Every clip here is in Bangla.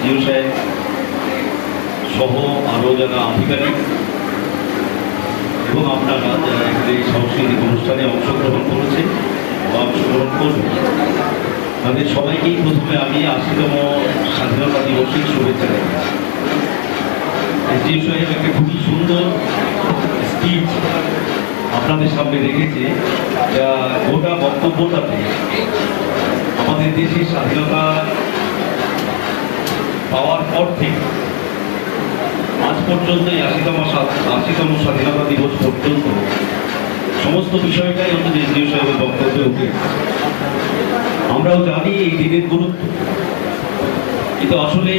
এসডিও সাহেব সহ আরও যারা আধিকারিক এবং আপনারা যারা এখানে এই সাংস্কৃতিক অনুষ্ঠানে অংশগ্রহণ করেছেন বা অংশগ্রহণ করবেন তাদের সবাইকেই প্রথমে আমি ৮০তম স্বাধীনতা দিবসের শুভেচ্ছা জানাচ্ছি। এসডিও সাহেব একটা খুবই সুন্দর স্পিচ আপনাদের সামনে রেখেছে, যা গোটা বক্তব্যটাতে আমাদের দেশের স্বাধীনতা পাওয়ার পর থেকে আজ পর্যন্ত ৮০তম স্বাধীনতা দিবস পর্যন্ত সমস্ত বিষয়টাই হচ্ছে এসডিও সাহেবের বক্তব্যে উঠে। আমরাও জানি এই দিনের গুরুত্ব, কিন্তু আসলে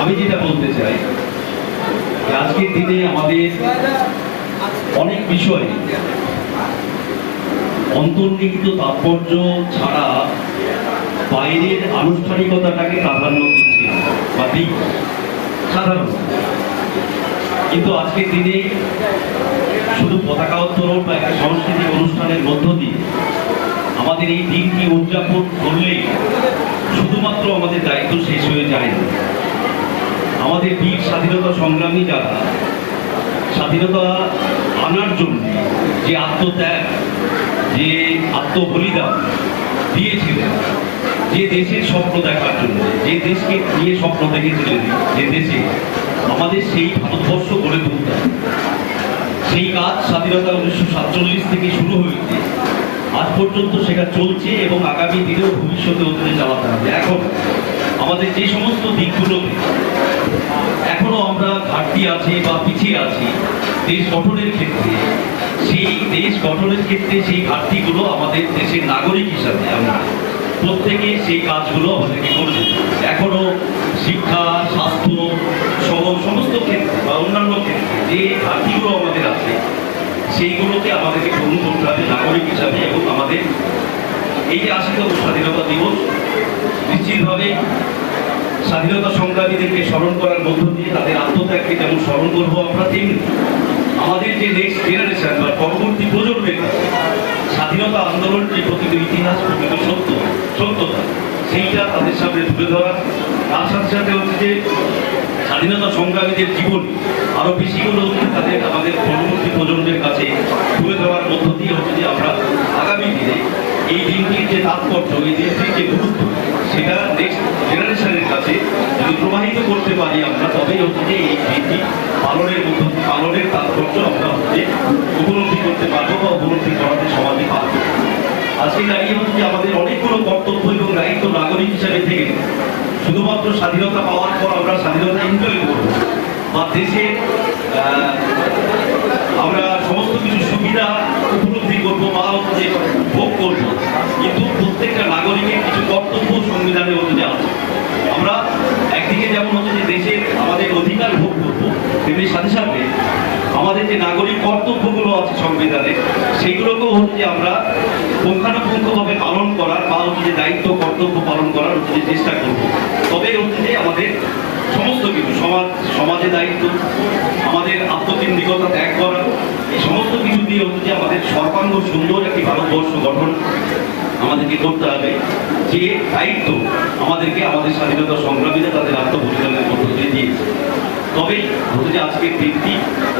আমি যেটা বলতে চাই যে আজকের দিনে আমাদের অনেক বিষয় অন্তর্নিহিত তাৎপর্য ছাড়া বাইরের আনুষ্ঠানিকতাটাকে প্রাধান্য দিচ্ছে বা দিক সাধারণ। কিন্তু আজকের দিনে শুধু পতাকা উত্তোলন বা একটা সাংস্কৃতিক অনুষ্ঠানের মধ্য দিয়ে আমাদের এই দিনটি উদযাপন করলেই শুধুমাত্র আমাদের দায়িত্ব শেষ হয়ে যায় না। আমাদের বীর স্বাধীনতা সংগ্রামী যারা স্বাধীনতা আনার জন্য যে আত্মত্যাগ, যে আত্মবলিদান দিয়েছিলেন, যে দেশের স্বপ্ন দেখার জন্য, যে দেশকে নিয়ে স্বপ্ন দেখেছিলেন, যে দেশে আমাদের সেই ভারতবর্ষ গড়ে তুলতে, সেই কাজ স্বাধীনতা 1947 থেকে শুরু হয়েছে, আজ পর্যন্ত সেটা চলছে এবং আগামী দিনেও ভবিষ্যতে ওদের চালাতে হবে। এখন আমাদের যে সমস্ত দিকগুলোতে এখনো আমরা ঘাটতি আছি বা পিছিয়ে আছি দেশ গঠনের ক্ষেত্রে, সেই দেশ গঠনের ক্ষেত্রে সেই ঘাটতিগুলো আমাদের দেশের নাগরিক হিসাবে আমরা প্রত্যেকে সেই কাজগুলো আমাদেরকে করে দিতে হবে। এখনো শিক্ষা, স্বাস্থ্য সহ সমস্ত ক্ষেত্রে বা অন্যান্য ক্ষেত্রে যে ঘাটতিগুলো আমাদের আছে সেইগুলোকে আমাদেরকে পূরণ করতে হবে নাগরিক হিসাবে। এবং আমাদের এই যে ৮০তম স্বাধীনতা দিবস নিশ্চিতভাবে স্বাধীনতা সংগ্রামীদেরকে স্মরণ করার মধ্য দিয়ে তাদের আত্মত্যাগকে যেমন স্মরণ করবো আমরা, তেমনি আমাদের যে নেক্সট জেনারেশন বা পরবর্তী প্রজন্মের কাছে স্বাধীনতা আন্দোলনের যে প্রকৃত ইতিহাস, প্রকৃত সত্যতা সেইটা তাদের সামনে তুলে ধরা। তার সাথে সাথে হচ্ছে যে স্বাধীনতা সংগ্রামীদের জীবন আরও বেশি করে হচ্ছে তাদের আমাদের পরবর্তী প্রজন্মের কাছে তুলে ধরার মধ্য দিয়ে হচ্ছে যে আমরা আগামী দিনে এই দিনটির যে তাৎপর্য, এই দিনটির যে গুরুত্ব, সেটা নেক্সট জেনারেশনের কাছে যদি প্রবাহিত করতে পারি আমরা, তবেই হচ্ছে যে এই দিনটি পালনের তাৎপর্য আমরা হচ্ছে উপলব্ধি করতে পারবো বা উপলব্ধি করাতে সমাজে পারবো। আজকে দাঁড়িয়ে হচ্ছে যে আমাদের অনেকগুলো কর্তব্য এবং দায়িত্ব নাগরিক হিসাবে থেকে শুধুমাত্র স্বাধীনতা পাওয়ার পর আমরা স্বাধীনতা এনজয় করবো বা দেশের আমরা সমস্ত কিছু সুবিধা উপলব্ধি করবো বা হচ্ছে ভোগ করবো, কিন্তু প্রত্যেকটা নাগরিকের কিছু কর্তব্য সংবিধানে হচ্ছে আছে। আমরা একদিকে যেমন হচ্ছে যে দেশের আমাদের অধিকার ভোগ করবো, তেমনি সাথে সাথে আমাদের যে নাগরিক কর্তব্যগুলো আছে সংবিধানে সেইগুলোকেও হচ্ছে আমরা পুঙ্খানুপুঙ্খভাবে পালন করার বা হচ্ছে যে দায়িত্ব কর্তব্য পালন করার হচ্ছে যে চেষ্টা করবো। তবে হচ্ছে যে আমাদের সমস্ত কিছু সমাজে দায়িত্ব, আমাদের আত্মকেন্দ্রিকতা ত্যাগ করা, এই সমস্ত কিছু দিয়ে হচ্ছে যে আমাদের সর্বাঙ্গ সুন্দর একটি ভারতবর্ষ গঠন আমাদেরকে করতে হবে। যে দায়িত্ব আমাদেরকে আমাদের স্বাধীনতা সংগ্রামীরা তাদের আত্মবলিদানের মধ্য দিয়ে দিয়েছে, তবেই হচ্ছে যে আজকের দিনটি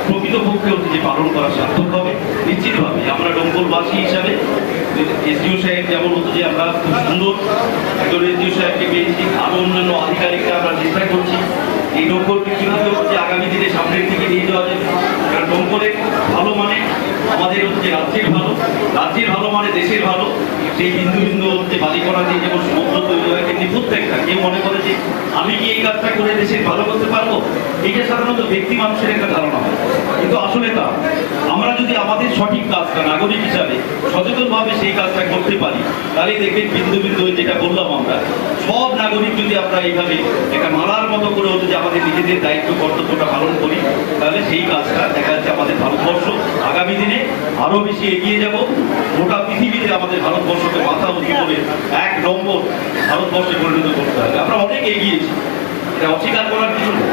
প্রকৃতপক্ষে হচ্ছে যে পালন করা সার্থক হবে। নিশ্চিতভাবে আমরা ডোমকলবাসী হিসাবে এসডিও সাহেব যেমন হচ্ছে যে আমরা খুব সুন্দর একজন এসডিও সাহেবকে পেয়েছি, আরও অন্যান্য আধিকারিকরা আমরা চেষ্টা করছি এই ডোমকলকে কীভাবে হচ্ছে আগামী দিনে সামনের দিকে নিয়ে যাওয়া যাবে। কারণ ডোমকলের ভালো মানে আমাদের হচ্ছে রাজ্যের ভালো মানে দেশের ভালো। সেই বিন্দু বিন্দু হচ্ছে বালি করা দিয়ে যেমন সমুদ্র তৈরি হয়, তেমনি প্রত্যেকটা কেউ মনে করে যে আমি কি এই কাজটা করে দেশের ভালো করতে পারবো, এটা সাধারণত ব্যক্তি মানুষের একটা ধারণা হয়। কিন্তু আসলে তা আমরা যদি আমাদের সঠিক কাজটা নাগরিক হিসাবে সচেতনভাবে সেই কাজটা করতে পারি, তাহলে দেখবেন বিন্দু বিন্দু যেটা বললাম আমরা সব নাগরিক যদি আমরা এইভাবে একটা মালার মতো করে হচ্ছে যে আমাদের নিজেদের দায়িত্ব কর্তব্যটা পালন করি, তাহলে সেই কাজটা দেখা যাচ্ছে আমাদের ভারতবর্ষ আগামী দিনে আরও বেশি এগিয়ে যাব। গোটা পৃথিবীতে আমাদের ভারতবর্ষকে মাথা উঁচু করে ১ নম্বর ভারতবর্ষে পরিণত করতে হবে। আমরা অনেক এগিয়েছি, এটা অস্বীকার করার কিছু নেই।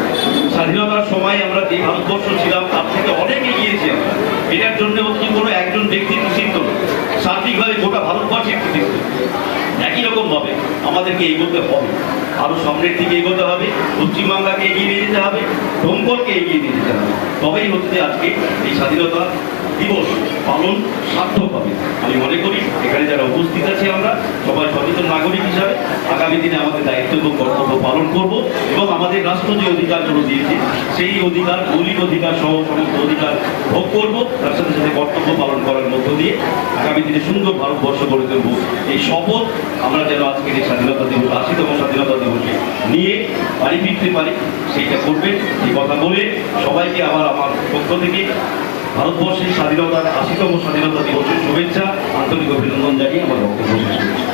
স্বাধীনতার সময় আমরা যে ভারতবর্ষ ছিলাম তার থেকে অনেক এগিয়েছি আমরা। এটার জন্য হচ্ছে কোনো একজন ব্যক্তির কৃতিত্ব নয়, সার্বিকভাবে গোটা ভারতবর্ষের কৃতিত্ব। একই রকমভাবে আমাদেরকে এগোতে হবে। আরো সামনের দিকে এগোতে হবে, পশ্চিমবাংলাকে এগিয়ে নিয়ে যেতে হবে, দমকলকে এগিয়ে নিয়ে যেতে হবে। তবেই হচ্ছে আজকে এই স্বাধীনতা দিবস পালন সার্থক হবে। আমি মনে করি এখানে যারা উপস্থিত আছে আমরা সবাই সচেতন নাগরিক হিসাবে আগামী দিনে আমাদের দায়িত্ব এবং কর্তব্য পালন করব এবং আমাদের রাষ্ট্র যে অধিকারগুলো দিয়েছে সেই অধিকার, মৌলিক অধিকার সহ সমস্ত অধিকার ভোগ করব, তার সাথে সাথে কর্তব্য পালন করার মধ্য দিয়ে আগামী দিনে সুন্দর ভারতবর্ষ গড়ে তুলব। এই শপথ আমরা যেন আজকের এই স্বাধীনতা দিবস, 80তম স্বাধীনতা দিবসে নিয়ে বাড়ি ফিরতে পারি, সেইটা করবেন। এই কথা বলে সবাইকে আবার আমার পক্ষ থেকে ভারতবর্ষের স্বাধীনতার 80তম স্বাধীনতা দিবসের শুভেচ্ছা, আন্তরিক অভিনন্দন জানিয়ে আমার বক্তব্য শেষ করছি।